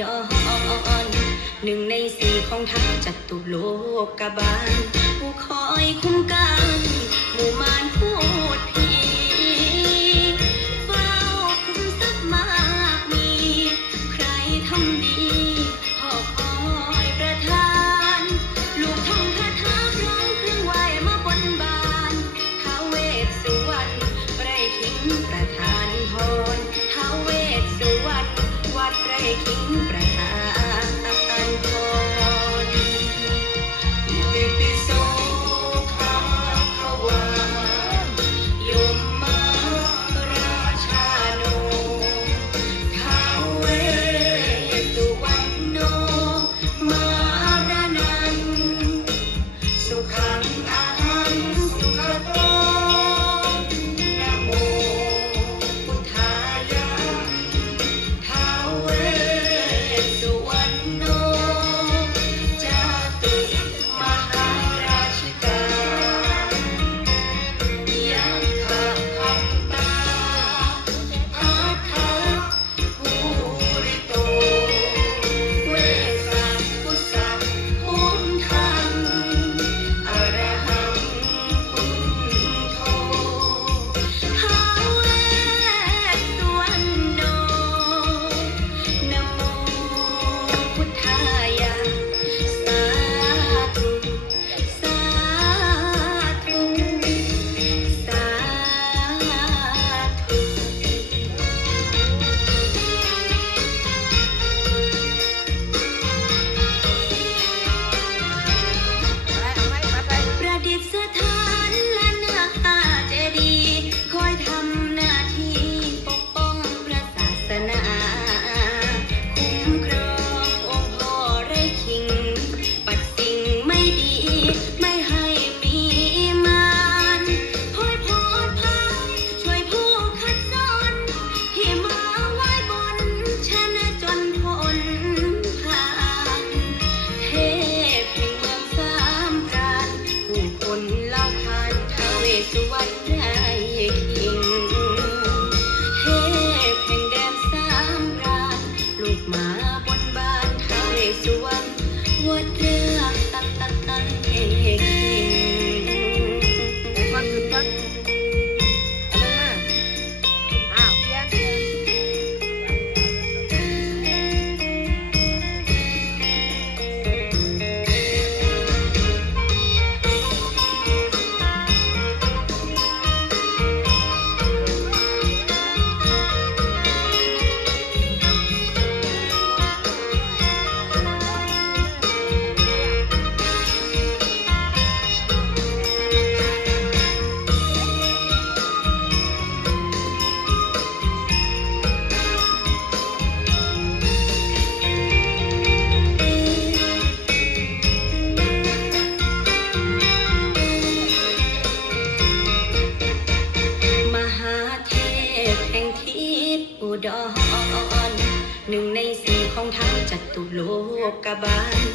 ดอน หนึ่งในสี่ของทัพจัตุโลกกบาลผู้คอยคุ้มกันหมู่มารพูดผีเฝ้าคุ้มทรัพย์มากมี ใครทำดี Mà. acabar.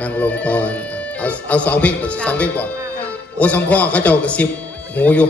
นั่งลงก่อน เอาเอาสองเพลงก่อนสองเพลงก่อน โอ้สองข้อเขาเจ้ากระซิบหูยุ่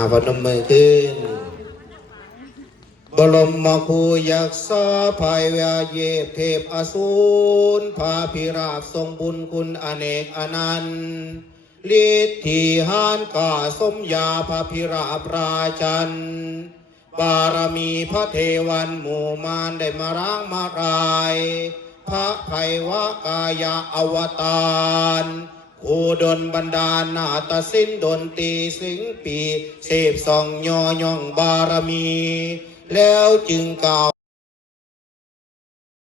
อาวนมือขึ้น บรมมคูยักษ์สาภัยวาเยเทพอสูรพาพิราบทรงบุญคุณอเนกอนันต์ลิทธิหานกาสมยาพระพิราบราชัน บารมีพระเทวันหมู่มารได้มารังมาราย พระไทวกายาอวตาร ผู้ดนบันดาลนาตสิ้นดนตีสิงปี เสพสองยอย่องบารมี แล้วจึงกล่าว